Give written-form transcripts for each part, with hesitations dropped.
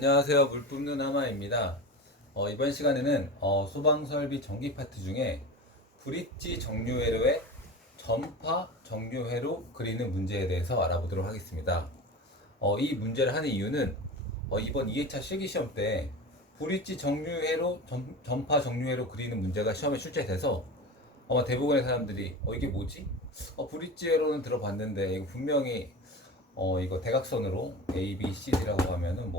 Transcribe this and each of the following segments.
안녕하세요. 물 뿜는 하마입니다. 이번 시간에는 소방설비 전기 파트 중에 브릿지 정류회로의 전파 정류회로 그리는 문제에 대해서 알아보도록 하겠습니다. 이 문제를 하는 이유는 이번 2회차 실기시험 때 브릿지 정류회로 전파 정류회로 그리는 문제가 시험에 출제돼서 아마 대부분의 사람들이 이게 뭐지? 브릿지회로는 들어봤는데 이거 분명히 이거 대각선으로 A, B, C, D라고 하면은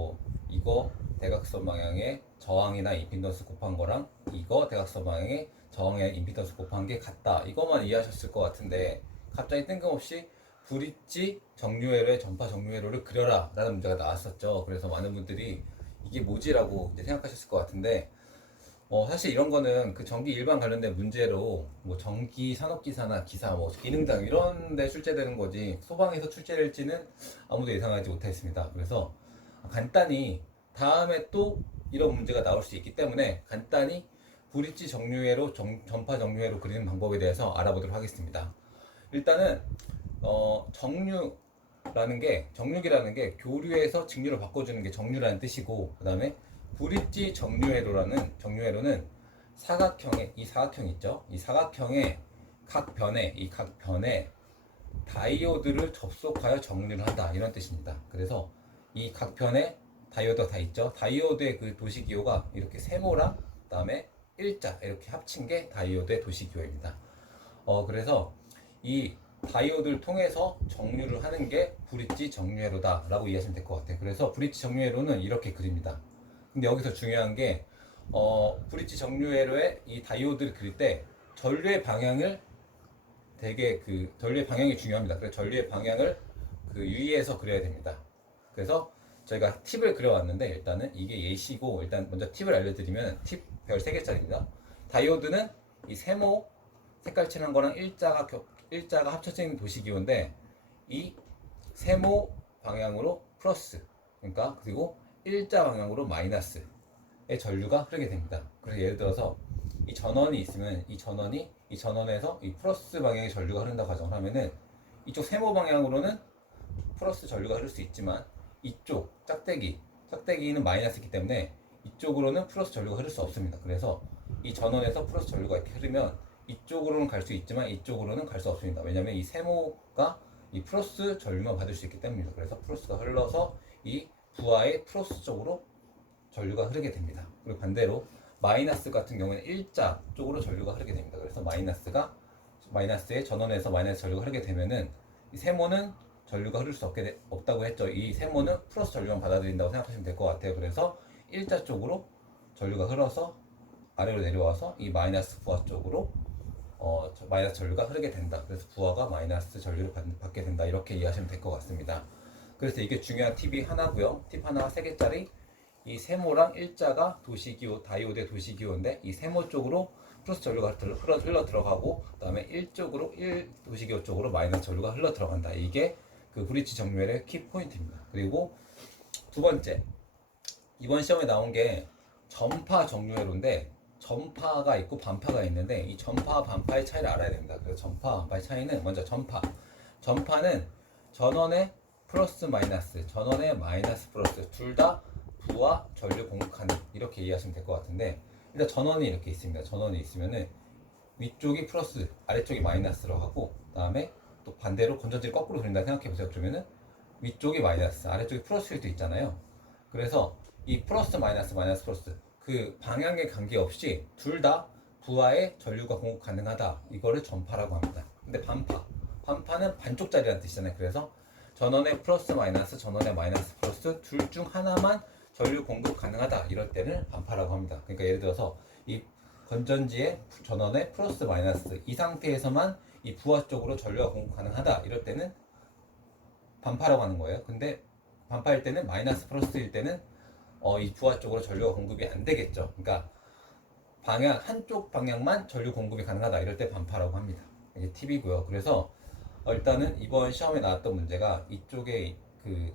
이거 대각선 방향의 저항이나 임피던스 곱한 거랑 이거 대각선 방향의 저항의 임피던스 곱한 게 같다. 이것만 이해하셨을 것 같은데 갑자기 뜬금없이 브릿지 정류회로의 전파 정류회로를 그려라 라는 문제가 나왔었죠. 그래서 많은 분들이 이게 뭐지라고 이제 생각하셨을 것 같은데 사실 이런 거는 그 전기 일반 관련된 문제로 전기 산업기사나 기사 기능장 이런 데 출제되는 거지 소방에서 출제될지는 아무도 예상하지 못했습니다. 그래서 간단히 다음에 또 이런 문제가 나올 수 있기 때문에 간단히 브릿지 정류회로 전파 정류회로 그리는 방법에 대해서 알아보도록 하겠습니다. 일단은 정류기라는 게 교류에서 직류로 바꿔주는 게 정류라는 뜻이고, 그 다음에 브릿지 정류회로는 사각형의 이 사각형 있죠? 이 사각형의 각 변에 다이오드를 접속하여 정류를 한다 이런 뜻입니다. 그래서 이 각 변에 다이오드가 다 있죠? 다이오드의 그 도시기호가 이렇게 세모랑 그다음에 일자 이렇게 합친 게 다이오드의 도시기호입니다. 그래서 이 다이오드를 통해서 정류를 하는 게 브릿지 정류회로다 라고 이해하시면 될 것 같아요. 그래서 브릿지 정류회로는 이렇게 그립니다. 근데 여기서 중요한 게 브릿지 정류회로에 이 다이오드를 그릴 때 전류의 방향을 전류의 방향이 중요합니다. 그래서 전류의 방향을 유의해서 그려야 됩니다. 그래서 저희가 팁을 그려왔는데 일단은 이게 예시고, 일단 먼저 팁을 알려드리면 팁 별 3개짜리입니다. 다이오드는 이 세모 색깔 칠한 거랑 일자가 합쳐진 도시기호인데 이 세모 방향으로 플러스, 그러니까 그리고 일자 방향으로 마이너스의 전류가 흐르게 됩니다. 그래서 예를 들어서 이 전원이 있으면 이 전원에서 이 플러스 방향의 전류가 흐른다고 가정을 하면은 이쪽 세모 방향으로는 플러스 전류가 흐를 수 있지만 이쪽 짝대기는 마이너스이기 때문에 이쪽으로는 플러스 전류가 흐를 수 없습니다. 그래서 이 전원에서 플러스 전류가 이렇게 흐르면 이쪽으로는 갈 수 있지만 이쪽으로는 갈 수 없습니다. 왜냐하면 이 세모가 이 플러스 전류만 받을 수 있기 때문입니다. 그래서 플러스가 흘러서 이 부하의 플러스 쪽으로 전류가 흐르게 됩니다. 그리고 반대로 마이너스 같은 경우는 일자 쪽으로 전류가 흐르게 됩니다. 그래서 마이너스의 전원에서 마이너스 전류가 흐르게 되면은 이 세모는 전류가 흐를 수 없다고 했죠. 이 세모는 플러스 전류만 받아들인다고 생각하시면 될 것 같아요. 그래서 일자 쪽으로 전류가 흘러서 아래로 내려와서 이 마이너스 부하 쪽으로 마이너스 전류가 흐르게 된다. 그래서 부하가 마이너스 전류를 받게 된다. 이렇게 이해하시면 될 것 같습니다. 그래서 이게 중요한 팁이 하나고요. 팁 하나 3개짜리. 이 세모랑 일자가 도시기호, 다이오드의 도시기호인데 이 세모 쪽으로 플러스 전류가 흘러 들어가고, 그 다음에 도시기호 쪽으로 마이너스 전류가 흘러 들어간다. 이게 그 브릿지 정류회의 키 포인트입니다. 그리고 두 번째, 이번 시험에 나온 게 전파 정류회로인데 전파가 있고 반파가 있는데 이 전파와 반파의 차이를 알아야 됩니다. 그래서 전파와 반파의 차이는 먼저 전파는 전원의 플러스 마이너스, 전원의 마이너스 플러스 둘 다 부와 전류 공급하는, 이렇게 이해하시면 될 것 같은데, 일단 전원이 이렇게 있습니다. 전원이 있으면은 위쪽이 플러스 아래쪽이 마이너스로 하고, 그 다음에 또 반대로 건전지를 거꾸로 돌린다 생각해 보세요. 그러면은 위쪽이 마이너스 아래쪽이 플러스일 수도 있잖아요. 그래서 이 플러스 마이너스 플러스 그 방향에 관계없이 둘 다 부하의 전류가 공급 가능하다. 이거를 전파라고 합니다. 근데 반파는 반쪽짜리라는 뜻이잖아요. 그래서 전원의 플러스 마이너스, 전원의 마이너스 플러스 둘 중 하나만 전류 공급 가능하다. 이럴 때는 반파라고 합니다. 그러니까 예를 들어서 이 건전지의 전원의 플러스 마이너스 이 상태에서만 이 부하 쪽으로 전류가 공급 가능하다. 이럴 때는 반파라고 하는 거예요. 근데 반파일 때는 마이너스 플러스일 때는 이 부하 쪽으로 전류가 공급이 안 되겠죠. 그러니까 한쪽 방향만 전류 공급이 가능하다. 이럴 때 반파라고 합니다. 이게 팁이고요. 그래서 일단은 이번 시험에 나왔던 문제가 이쪽에 그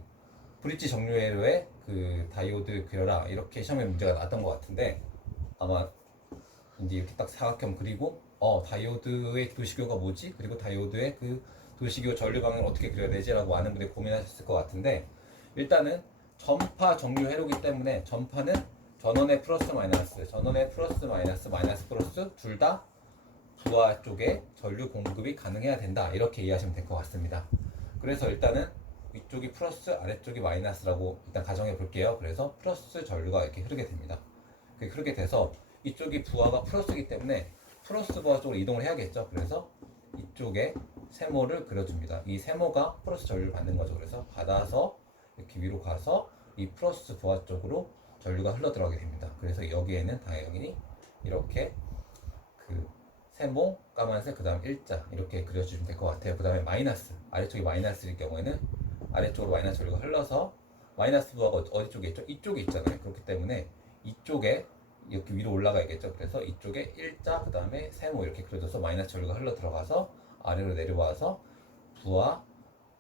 브릿지 정류회로에 그 다이오드 그려라 이렇게 시험에 문제가 나왔던 것 같은데, 아마 이제 이렇게 딱 사각형 그리고 다이오드의 도시기호가 뭐지? 그리고 다이오드의 그 도시기호 전류 방향을 어떻게 그려야 되지? 라고 많은 분들이 고민하셨을 것 같은데, 일단은 전파 정류 회로기 때문에 전파는 전원의 플러스 마이너스, 전원의 플러스 마이너스, 마이너스 플러스 둘 다 부하 쪽에 전류 공급이 가능해야 된다. 이렇게 이해하시면 될 것 같습니다. 그래서 일단은 위쪽이 플러스, 아래쪽이 마이너스라고 일단 가정해 볼게요. 그래서 플러스 전류가 이렇게 흐르게 됩니다. 그렇게 흐르게 돼서 이쪽이 부하가 플러스이기 때문에 플러스 부하 쪽으로 이동을 해야겠죠. 그래서 이쪽에 세모를 그려줍니다. 이 세모가 플러스 전류를 받는 거죠. 그래서 받아서 이렇게 위로 가서 이 플러스 부하 쪽으로 전류가 흘러 들어가게 됩니다. 그래서 여기에는 당연히 이렇게 그 세모, 까만색, 그 다음 일자 이렇게 그려주시면 될 것 같아요. 그 다음에 마이너스, 아래쪽이 마이너스일 경우에는 아래쪽으로 마이너스 전류가 흘러서 마이너스 부하가 어디 쪽에 있죠? 이쪽에 있잖아요. 그렇기 때문에 이쪽에 이렇게 위로 올라가야겠죠. 그래서 이쪽에 일자, 그 다음에 세모 이렇게 그려줘서 마이너스 전류가 흘러 들어가서 아래로 내려와서 부하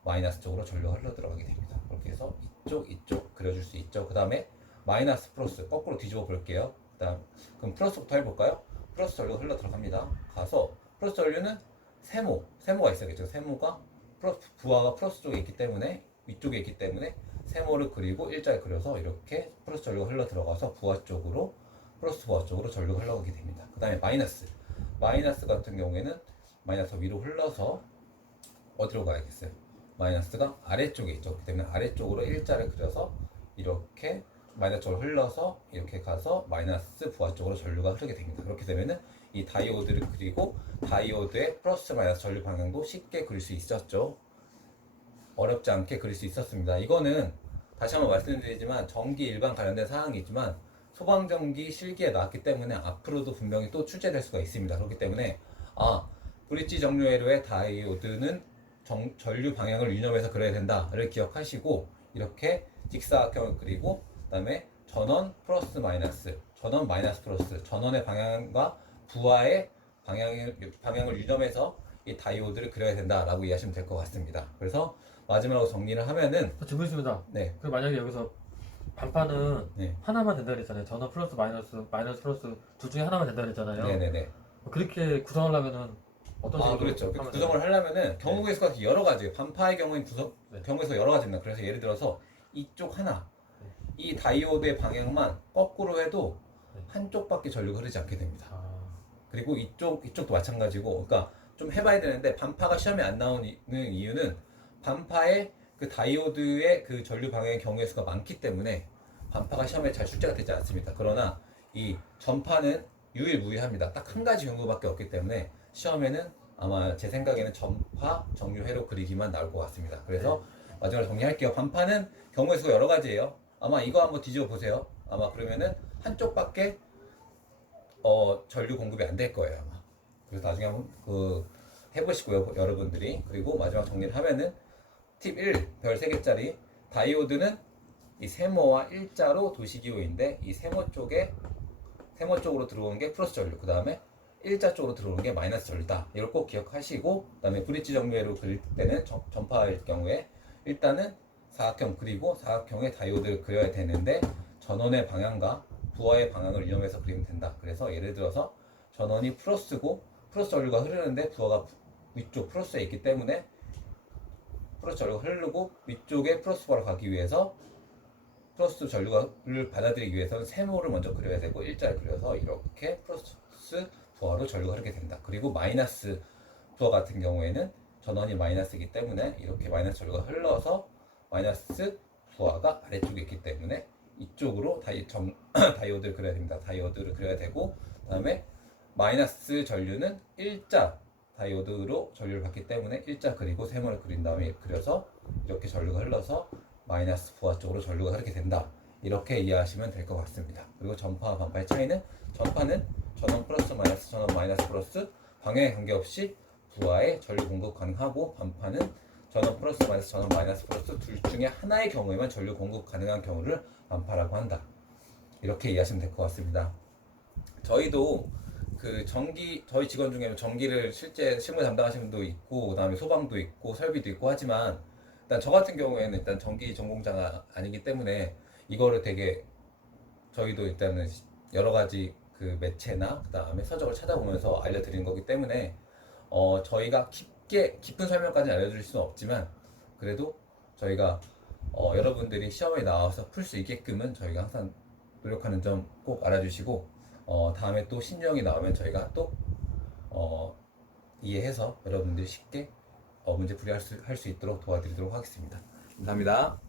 마이너스 쪽으로 전류가 흘러 들어가게 됩니다. 그렇게 해서 이쪽 그려줄 수 있죠. 그 다음에 마이너스 플러스 거꾸로 뒤집어 볼게요. 그럼 플러스부터 해볼까요? 플러스 전류가 흘러 들어갑니다. 가서 플러스 전류는 세모가 있어야겠죠. 세모가 부하가 플러스 쪽에 있기 때문에 위쪽에 있기 때문에 세모를 그리고 일자를 그려서 이렇게 플러스 전류가 흘러 들어가서 부하 쪽으로 플러스 부하 쪽으로 전류가 흘러가게 됩니다. 그 다음에 마이너스 같은 경우에는 마이너스 위로 흘러서 어디로 가야겠어요? 마이너스가 아래쪽에 있죠. 그렇기 때문에 아래쪽으로 일자를 그려서 이렇게 마이너스 쪽으로 흘러서 이렇게 가서 마이너스 부하 쪽으로 전류가 흐르게 됩니다. 그렇게 되면은 이 다이오드를 그리고 다이오드의 플러스 마이너스 전류 방향도 쉽게 그릴 수 있었죠. 어렵지 않게 그릴 수 있었습니다. 이거는 다시 한번 말씀드리지만 전기 일반 관련된 사항이지만 소방전기 실기에 나왔기 때문에 앞으로도 분명히 또 출제될 수가 있습니다. 그렇기 때문에 브릿지 정류회로의 다이오드는 전류 방향을 유념해서 그려야 된다를 기억하시고 이렇게 직사각형을 그리고 그다음에 전원 플러스 마이너스, 전원 마이너스 플러스, 전원의 방향과 부하의 방향을 유념해서 이 다이오드를 그려야 된다라고 이해하시면 될 것 같습니다. 그래서 마지막으로 정리를 하면은 질문 있습니다. 네. 그 만약에 여기서 반파는 네. 하나만 된다 그랬잖아요. 전원 플러스 마이너스, 마이너스 플러스 둘 중에 하나만 된다 그랬잖아요. 네네네. 그렇게 구성하려면은 어떤 식으로 그렇죠. 하면 구성을 하려면은 경우의 수가 여러 가지, 반파의 경우엔 네. 경우의 수가 여러 가지입니다. 그래서 예를 들어서 이쪽 하나, 네. 이 다이오드의 방향만 거꾸로 해도 네. 한쪽밖에 전류가 흐르지 않게 됩니다. 아, 그리고 이쪽도 마찬가지고, 그러니까 좀 해봐야 되는데 반파가 시험에 안 나오는 이유는 반파의 그 다이오드의 그 전류 방향의 경우의 수가 많기 때문에 반파가 시험에 잘 출제가 되지 않습니다. 그러나 이 전파는 유일무이합니다. 딱 한 가지 경우밖에 없기 때문에 시험에는 아마 제 생각에는 전파 정류회로 그리기만 나올 것 같습니다. 그래서 마지막으로 정리할게요. 반파는 경우의 수가 여러 가지예요. 아마 이거 한번 뒤집어 보세요. 아마 그러면은 한쪽밖에 전류 공급이 안 될 거예요. 아마. 그래서 나중에 한번 해보시고요, 여러분들이. 그리고 마지막 정리를 하면은 팁 1, 별 3개짜리 다이오드는 이 세모와 일자로 도시기호인데 이 세모 쪽으로 들어오는 게 플러스 전류, 그 다음에 일자 쪽으로 들어오는 게 마이너스 전류다. 이걸 꼭 기억하시고, 그 다음에 브릿지 정류회로 그릴 때는 전파일 경우에 일단은 사각형 그리고 사각형의 다이오드를 그려야 되는데 전원의 방향과 부하의 방향을 이용해서 그리면 된다. 그래서 예를 들어서 전원이 플러스고 플러스 전류가 흐르는데 부하가 위쪽 플러스에 있기 때문에 플러스 전류가 흐르고 위쪽에 플러스 부하로 가기 위해서 플러스 전류를 받아들이기 위해서는 세모를 먼저 그려야 되고 일자를 그려서 이렇게 플러스 부하로 전류가 흐르게 된다. 그리고 마이너스 부하 같은 경우에는 전원이 마이너스이기 때문에 이렇게 마이너스 전류가 흘러서 마이너스 부하가 아래쪽에 있기 때문에 이쪽으로 다이오드를 그려야 됩니다. 다이오드를 그려야 되고, 그 다음에 마이너스 전류는 일자 다이오드로 전류를 받기 때문에 일자 그리고 세모를 그린 다음에 그려서 이렇게 전류가 흘러서 마이너스 부하 쪽으로 전류가 흐르게 된다. 이렇게 이해하시면 될 것 같습니다. 그리고 전파와 반파의 차이는 전파는 전원 플러스 마이너스, 전원 마이너스 플러스 방향에 관계없이 부하에 전류 공급 가능하고, 반파는 전원 플러스 마이너스, 전원 마이너스 플러스 둘 중에 하나의 경우에만 전류 공급 가능한 경우를 반파라고 한다. 이렇게 이해하시면 될 것 같습니다. 저희도 저희 직원 중에 전기를 실제 실무 담당하시는 분도 있고, 그 다음에 소방도 있고, 설비도 있고 하지만, 일단 저 같은 경우에는 일단 전기 전공자가 아니기 때문에 이거를 되게 저희도 일단은 여러 가지 그 매체나 그 다음에 서적을 찾아보면서 알려드리는 거기 때문에 저희가 깊은 설명까지 알려드릴 수는 없지만 그래도 저희가 여러분들이 시험에 나와서 풀 수 있게끔은 저희가 항상 노력하는 점 꼭 알아주시고 다음에 또 신유형이 나오면 저희가 또 이해해서 여러분들이 쉽게 문제 풀이할 수 있도록 도와드리도록 하겠습니다. 감사합니다.